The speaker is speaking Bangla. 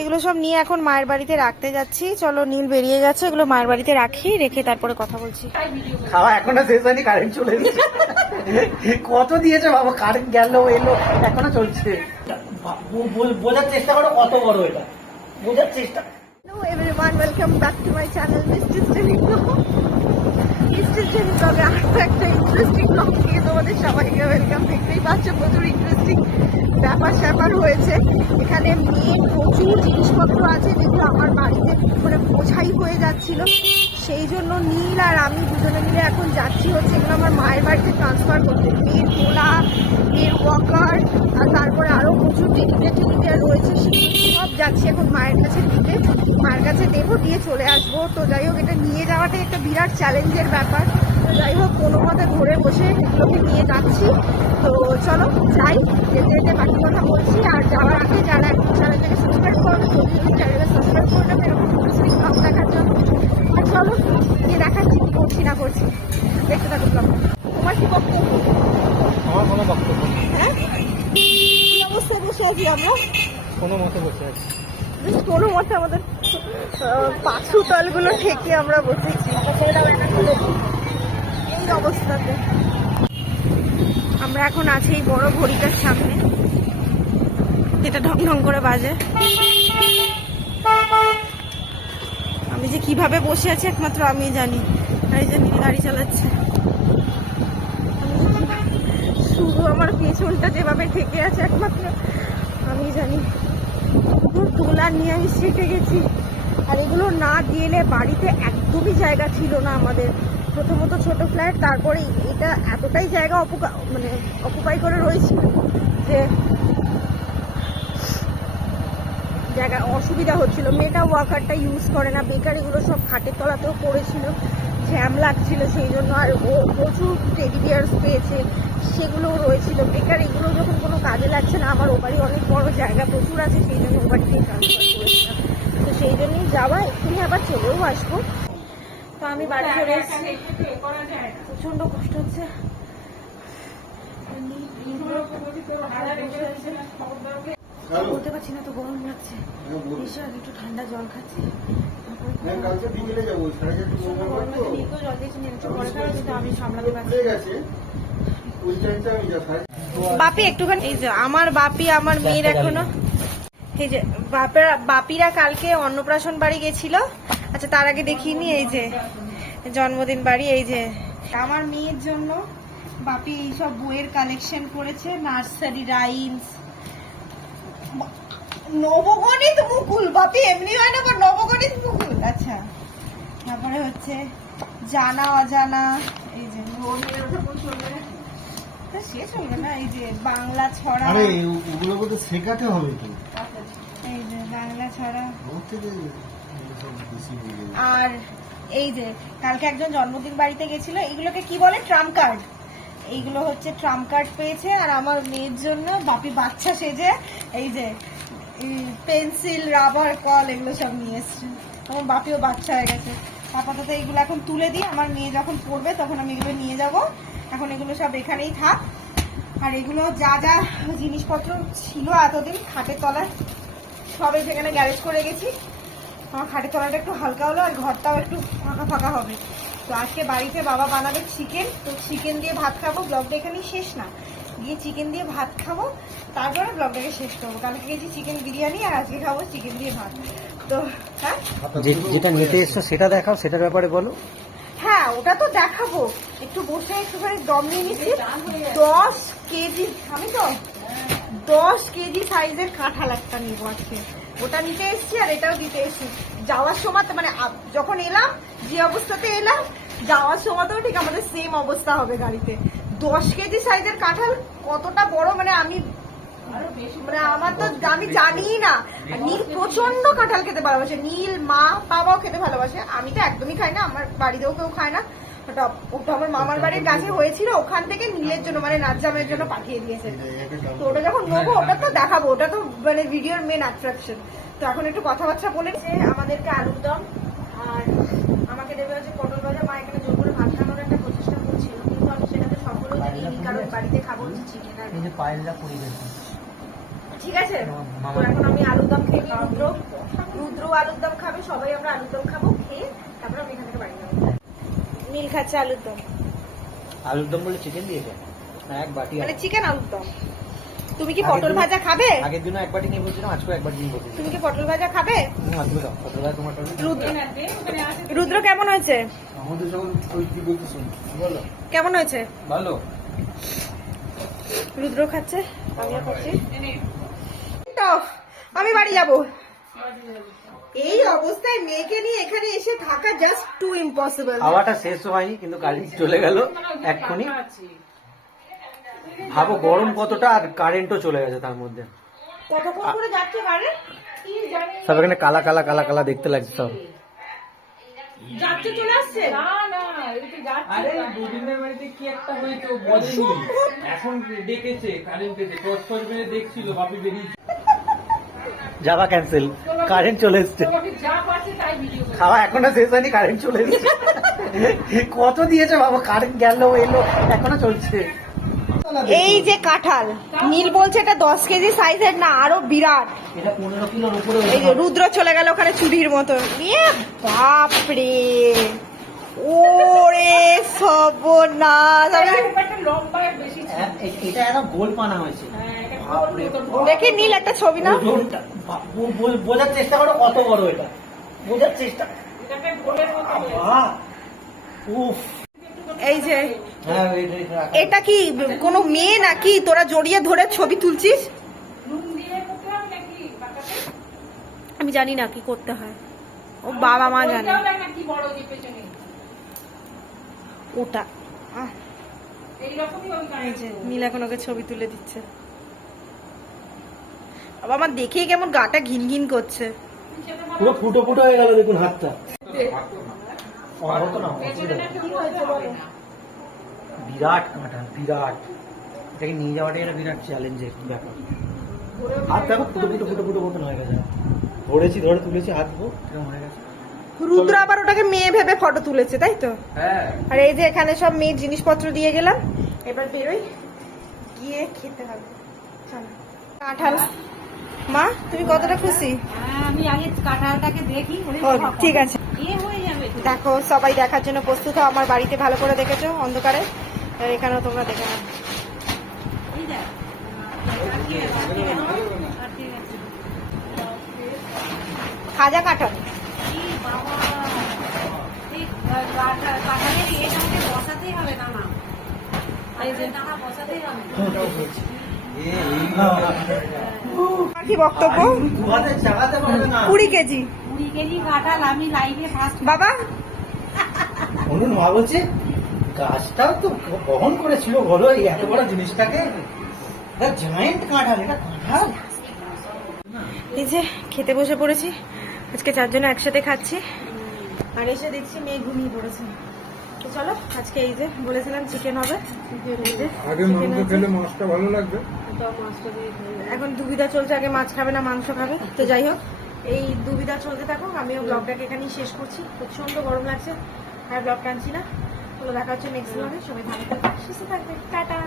এগুলো সব নিয়ে এখন মায়ের বাড়িতে রাখতে যাচ্ছি। চলো নীল বেরিয়ে গেছে এগুলো মায়ের বাড়িতে রাখি রেখে তারপরে কথা বলছি। খাওয়া এখনও শেষ হয়নি কারেন্ট চলে এসেছে। কত দিয়েছে বাবা কারেন্ট গেল এলো এখনও চলছে। বোঝার চেষ্টা করো কত বড় এটা। বোঝার চেষ্টা। Hello everyone welcome back to my channel mister তবে জেনিকোকে আরও একটা ইন্টারেস্টিং ব্লগ নিয়ে তোমাদের সবাইকে ওয়েলকাম দেখতেই পাচ্ছ প্রচুর ইন্টারেস্টিং ব্যাপার স্যাপার হয়েছে। এখানে মেয়ে প্রচুর জিনিসপত্র আছে যেগুলো আমার বাড়িতে মানে বোঝাই হয়ে যাচ্ছিল। সেই জন্য নীল আর আমি দুজনে মিলে এখন যাচ্ছি হচ্ছে এগুলো আমার মায়ের বাড়িতে ট্রান্সফার করতে। মেয়ের তোলা মেয়ের ওয়াকার আর তারপরে আরও প্রচুর টিকিটে টেলিভিশন রয়েছে সেগুলো সব যাচ্ছি এখন মায়ের কাছে দিতে মায়ের কাছে দেবো দিয়ে চলে আসব। তো যাই হোক, এটা নিয়ে যাওয়াটাই একটা বিরাট চ্যালেঞ্জের ব্যাপার। যাই হোক কোনো মতে ঘুরে বসে এগুলোকে নিয়ে যাচ্ছি। তো চলো যাই যেতে যেতে বাকি কথা বলছি। আর যাওয়ার আগে যারা এখন চ্যানেলটাকে সাবস্ক্রাইব করবে যদি চ্যানেলটা সাবস্ক্রাইব করে নেবে এরকম পরিস্থিতি ব্লগ দেখার জন্য। আর চলো গিয়ে দেখাচ্ছি কি করছি না করছি। দেখতে থাকো ব্লগ তোমার কি বক্তব্য? আমার কোনো বক্তব্য হ্যাঁ? কি অবস্থায় বসে আছি আমরা? কোনো মতে বসে আছি। কোনো মতে আমাদের পাঁচু তলগুলো ঠেকে আমরা বসেছি। অবস্থাতে আমরা এখন আছি এই বড় ঘড়িটার সামনে। যেটা ঢং করে বাজে। আমি যে কীভাবে বসে আছি একমাত্র আমি জানি। আর যে নীল গাড়ি চালাচ্ছে। শুধু আমার পেছনটা যেভাবে ঠেকে আছে একমাত্র আমি জানি। তোলা নিয়ে আমি শিখে গেছি। আর এগুলো না দিলে বাড়িতে একদমই জায়গা ছিল না আমাদের। প্রথমত ছোট ফ্ল্যাট, তারপরে এটা এতটাই জায়গা অপুকা মানে অকুপাই করে রয়েছে যে জায়গা অসুবিধা হচ্ছিল। মেয়েটা ওয়াকারটা ইউজ করে না বেকারিগুলো সব খাটের তলাতেও পড়েছিল, জ্যাম লাগছিল সেই জন্য, আর ও প্রচুর টেডি বিয়ার্স পেয়েছে, সেগুলোও রয়েছিল। বেকার এগুলো যখন কোনো কাজে লাগছে না, আমার ও বাড়ি অনেক বড় জায়গা প্রচুর আছে, সেই জন্য ও বাড়িতে ট্রান্সফার করেছিলাম তো সেই জন্যই যাওয়া, এক্ষুনি আবার চলেও আসব। তো আমি বাড়ি চলে এসেছি। প্রচণ্ড কষ্ট হচ্ছে। বলতে পারছি না তো গরম লাগছে। এসে আগে একটু ঠান্ডা জল খাচ্ছি। হ্যাঁ, বাপি একটুখানি এই যে আমার বাপি আমার মেয়ের এখনও। এই যে বাপেরা বাপিরা কালকে অন্নপ্রাশন বাড়ি গেছিল। আচ্ছা তার আগে দেখিনি এই যে জন্মদিন বাড়ি এই যে। আমার মেয়ের জন্য বাপি এইসব বইয়ের কালেকশন করেছে নার্সারি রাইমস নবগণিত মুকুল বাপি এমনি হয় না বা নবগণিত মুকুল? আচ্ছা তারপরে হচ্ছে জানা অজানা এই যে তা শেষ হলো না এই যে বাংলা ছড়া। আরে ওগুলো শেখাতে হবে তো। এই যে বাংলা ছড়া। আর এই যে, কালকে একজন জন্মদিন বাড়িতে গেছিল, এগুলোকে কি বলে? Trump card. এইগুলো হচ্ছে ট্রাম্প কার্ড পেয়েছে, আর আমার মেয়ের জন্য বাপি বাচ্চা সেজে এই যে পেন্সিল, রাবার, কল এগুলো সব নিয়ে এসছে। আমার বাপিও বাচ্চা হয়ে গেছে। আপাতত এগুলো এখন তুলে দিই, আমার মেয়ে যখন পড়বে তখন আমি এগুলো নিয়ে যাব। এখন এগুলো সব এখানেই থাক। আর এগুলো যা যা জিনিসপত্র ছিল এতদিন, খাটের তলায় সবে সেখানে গ্যারেজ করে গেছি। আমার খাটের তলাটা একটু হালকা হলো আর ঘরটাও একটু ফাঁকা ফাঁকা হবে। তো আজকে বাড়িতে বাবা বানাবে চিকেন তো চিকেন দিয়ে ভাত খাব ব্লগটা এখানেই শেষ না। গিয়ে চিকেন দিয়ে ভাত খাব তারপরে ব্লগটাকে শেষ করব। কালকে খেয়েছি চিকেন বিরিয়ানি আর আজকে খাব চিকেন দিয়ে ভাত। তো হ্যাঁ? যেটা নিতে এসছো সেটা দেখাও সেটার ব্যাপারে বলো। হ্যাঁ ওটা তো দেখাবো। একটু বসে একটুখানি দম নিয়ে নিচ্ছি। দশ কেজি আমি তো দশ কেজি সাইজের কাঁঠাল একটা নিবো আজকে। ওটা নিতে এসেছি আর এটাও দিতে এসেছি। যাওয়ার সময় তো মানে যখন এলাম, যে অবস্থাতে এলাম, যাওয়ার সময়তেও ঠিক আমাদের সেম অবস্থা হবে গাড়িতে। দশ কেজি সাইজের কাঁঠাল কতটা বড় মানে আমি মানে আমার তো আমি জানি না। নীল প্রচণ্ড কাঁঠাল খেতে ভালোবাসে। নীল মা, বাবাও খেতে ভালোবাসে। আমি তো একদমই খাই না, আমার বাড়িতেও কেউ খায় না। ওটা ওটা আমার মামার বাড়ির কাছে হয়েছিল ওখান থেকে নীলের জন্য মানে নাজ্জামের জন্য পাঠিয়ে দিয়েছে। তো ওটা যখন নেব ওটা তো দেখাবো ওটা তো মানে ভিডিওর মেন অ্যাট্রাকশন তো এখন একটু কথাবার্তা বলেছে আমাদেরকে আলুর দম আর আমাকে দেবে হচ্ছে পটল ভাজা। মা এখানে জোর করে ভাত খাওয়ানোর একটা প্রচেষ্টা করছিল কিন্তু আমি সেটাতে সফল হতে দিইনি কারণ বাড়িতে খাব হচ্ছে চিকেন আর পায়েলটা পরিবেশ ঠিক আছে? তো এখন আমি আলুর দম খেয়ে রুদ্র। রুদ্র আলুর দম খাবে সবাই আমরা আলুর দম খাব খেয়ে তারপরে আমি এখান থেকে বাড়ি যাব। নীল খাচ্ছে আলুর দম। আলুর দম বলে চিকেন দিয়েছে? এক বাটি মানে চিকেন আলুর দম। তুমি কি পটল ভাজা খাবে? আগের দিনও এক বাটি নিয়ে বলছিলাম আজকেও এক বাটি নিয়ে বলছি তুমি কি পটল ভাজা খাবে? আজকে দাও কত টাকা তোমার রুদ্র রুদ্র কেমন হয়েছে? আমাদের যখন ওই কি বলতে বলো। কেমন হয়েছে? ভালো। রুদ্র খাচ্ছে আমিও খাচ্ছি। আমি বাড়ি যাব। এই অবস্থায় মেয়েকে নিয়ে এখানে এসে থাকা জাস্ট টু ইম্পসিবল হাওয়াটা শেষ হয়নি কিন্তু কারেন্ট চলে গেল এক্ষুনি। ভাবো গরম কতটা আর কারেন্টও চলে গেছে তার মধ্যে। কতক্ষণ করে যাচ্ছে কারেন্ট কি জানি। সব এখানে কালা কালা কালা কালা দেখতে লাগছে সব। এখন ডেকেছে কারেন্টে দেখছিল বাপি বেরিয়েছে। যাওয়া ক্যান্সেল কারেন্ট চলে এসছে। খাওয়া এখনও শেষ হয়নি কারেন্ট চলে এসছে। কত দিয়েছে বাবা? কারেন্ট গেল এলো এখনও চলছে। এই যে কাঁঠাল নীল বলছে এটা দশ কেজি সাইজের না আরও বিরাট। এটা এই যে রুদ্র চলে গেল ওখানে চুরির মতো। বাপরে! ওরে সর্বনাশ! আমি- হ্যাঁ, এটা গোল পানা হয়েছে। বাপরে দেখি নীল একটা ছবি না? বোঝার চেষ্টা করো কত বড় এটা। বোঝার চেষ্টা। উফ। এই যে হ্যাঁ এটা- কি কোনো মেয়ে নাকি তোরা জড়িয়ে ধরে ছবি তুলছিস? আমি জানি না কি করতে হয়। ও বাবা মা জানে। ওটা। এই যে নীল এখন ওকে ছবি তুলে দিচ্ছে। বাবা আমার দেখেই কেমন গাটা ঘিন ঘিন করছে। পুরো ফুটো ফুটো হয়ে গেল দেখুন হাতটা। আর হতো না, অসুবিধা নেই। বিরাট কাঁঠাল বিরাট। এটাকে নিয়ে যাওয়াটাই একটা বিরাট চ্যালেঞ্জের ব্যাপার। হাত দেখো ফুটো ফুটো ফুটো ফুটো মতন হয়ে গেছে। ধরেছি ধরে তুলেছি হাত হয়ে গেছে। রুদ্র আবার ওটাকে মেয়ে ভেবে ফটো তুলেছে তাই তো? হ্যাঁ। আর এই যে এখানে সব মেয়ের জিনিসপত্র দিয়ে গেলাম। এবার বেরোই। গিয়ে খেতে হবে। চলো। কাঁঠাল। মা তুমি কতটা খুশি? আমি আগে কাঁঠালটাকে দেখি ঠিক আছে। হয়ে। দেখো সবাই দেখার জন্য প্রস্তুত হও আমার বাড়িতে ভালো করে দেখেছ অন্ধকারে। এখানেও তোমরা দেখে আছে? খাজা কাঁঠাল। আমাকে বসাতেই হবে না না এই বসাতেই হবে। আর কি বক্তব্য? কুড়ি কেজি। বাবা। অনুন মা বলছে গাছটাও তো বহন করেছিল বলো এই এত বড় জিনিসটাকে। জয়েন্ট কাঁঠাল এটা কাঁঠাল। এই যে খেতে বসে পড়েছি আজকে চারজনে একসাথে খাচ্ছি। আর এসে দেখছি মেয়ে ঘুমিয়ে পড়েছে। তো চলো আজকে এই যে বলেছিলাম চিকেন হবে। এই যে মাছটা ভালো লাগবে। এখন দুবিধা চলছে আগে মাছ খাবে না মাংস খাবে। তো যাই হোক এই দুবিধা চলতে থাকুক আমিও ব্লগটাকে এখানেই শেষ করছি। প্রচণ্ড গরম লাগছে আর ব্লগ টানছি না। তো দেখা হচ্ছে নেক্সট ব্লগে সবাই ভালো থাকবে সুস্থ থাকবে টাটা।